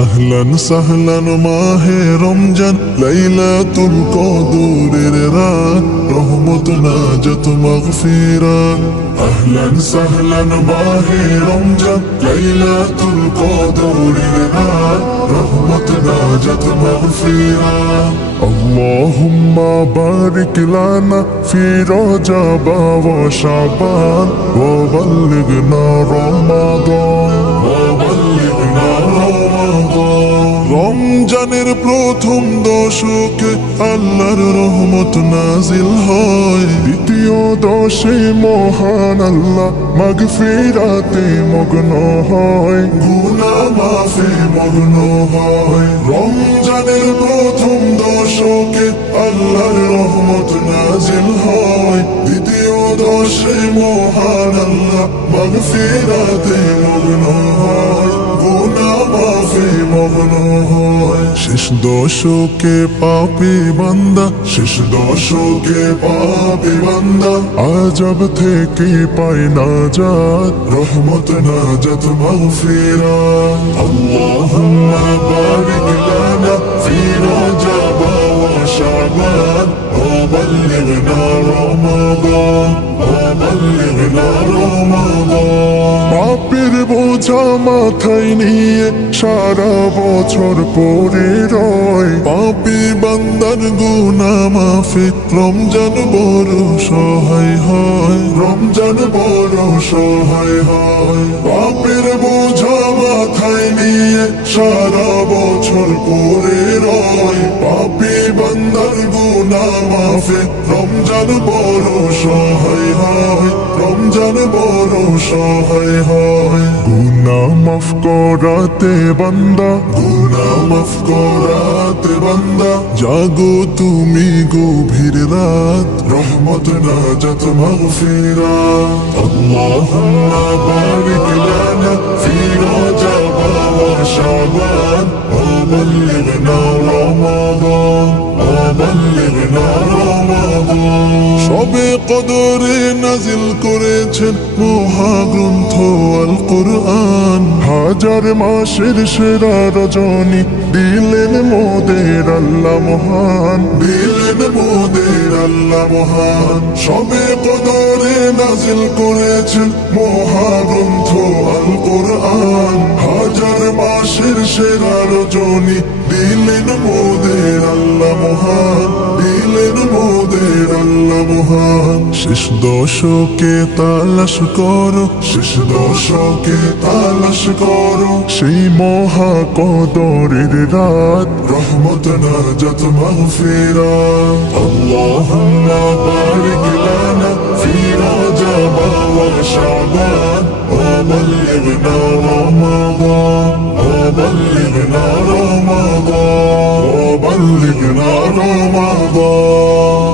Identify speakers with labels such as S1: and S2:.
S1: আহলান সাহলান মাহে রমজান লাইলাতুল কদরের রাত রহমত নাজাত মাগফিরাত আহলান সাহলান মাহে রমজান লাইলাতুল কদরের রাত রহমত নাজাত মাগফিরাত اللهم بارك لنا في رجب وشعبان وبلغنا رمضان وبلغنا رمضان রমজানের প্রথম দশকে আল্লাহর রহমত নাজিল হয় দ্বিতীয় দশে মহান আল্লাহ মাগফিরাতে মগ্ন হয় গুনা মাফে মগ্ন হয়। রমজানের প্রথম দশকে আল্লাহর রহমত নাজিল হয়। দ্বিতীয় দশে মহান আল্লাহ মাগফিরাতে মগ্ন হয়। পাপি মগ্ন হয় শেষ দশকে পাপি বান্দা, শেষ দশকে পাপি বান্দা। আজব থেকে পাই না যাত রহমত না যত মাফিরা আল্লাহুম্মা বারিক লানা ফি রজব ওয়া শাবান। ওয়া মাথায় নিয়ে সারা বছর পরে রয়। পাপি বান্দার গুনা মাফে, রমজান বড় সহায় হয়। রমজান বড় সহায় হয়। পাপের বোঝা মাথায় নিয়ে সারা বছর পরে রয়। পাপি বান্দার গুনা মাফে, রমজান বড় সহায় হয়। রমজান বড় সহায় হয়। গুনা মাফ করাতে বান্দা। গুনা মাফ করাতে বান্দা। জাগো তুমি গভীর রাত। রহমত নাজাত মাগফিরা আল্লাহুম্মা বারিক লানা ফি রজব ওয়া শাবান। ওয়া বাল্লিগনা রমাদান। সবে কদরে নাজিল করেছেন মহাগ্রন্থ আল কোরআন হাজার মাসের সেরা রজনী দিলেন মোদের আল্লাহ মহান। দিলেন মোদের আল্লাহ মহান। সবে কদরে নাজিল করেছেন মহাগ্রন্থ আল কোরআন হাজার মাসের সেরা রজনী দিলেন মোদের আল্লাহ মহান দিলেন মোদের আল্লাহ মহান শেষ দশকে তালাশ করো শেষ দশকে তালাশ করো সেই মহা কদরের রাত রহমত নাজাত মাগফিরা আল্লাহুম্মা বারিক লানা ফি রজব ওয়া শাবান وبلغنا رمضان وبلغنا رمضان وبلغنا رمضان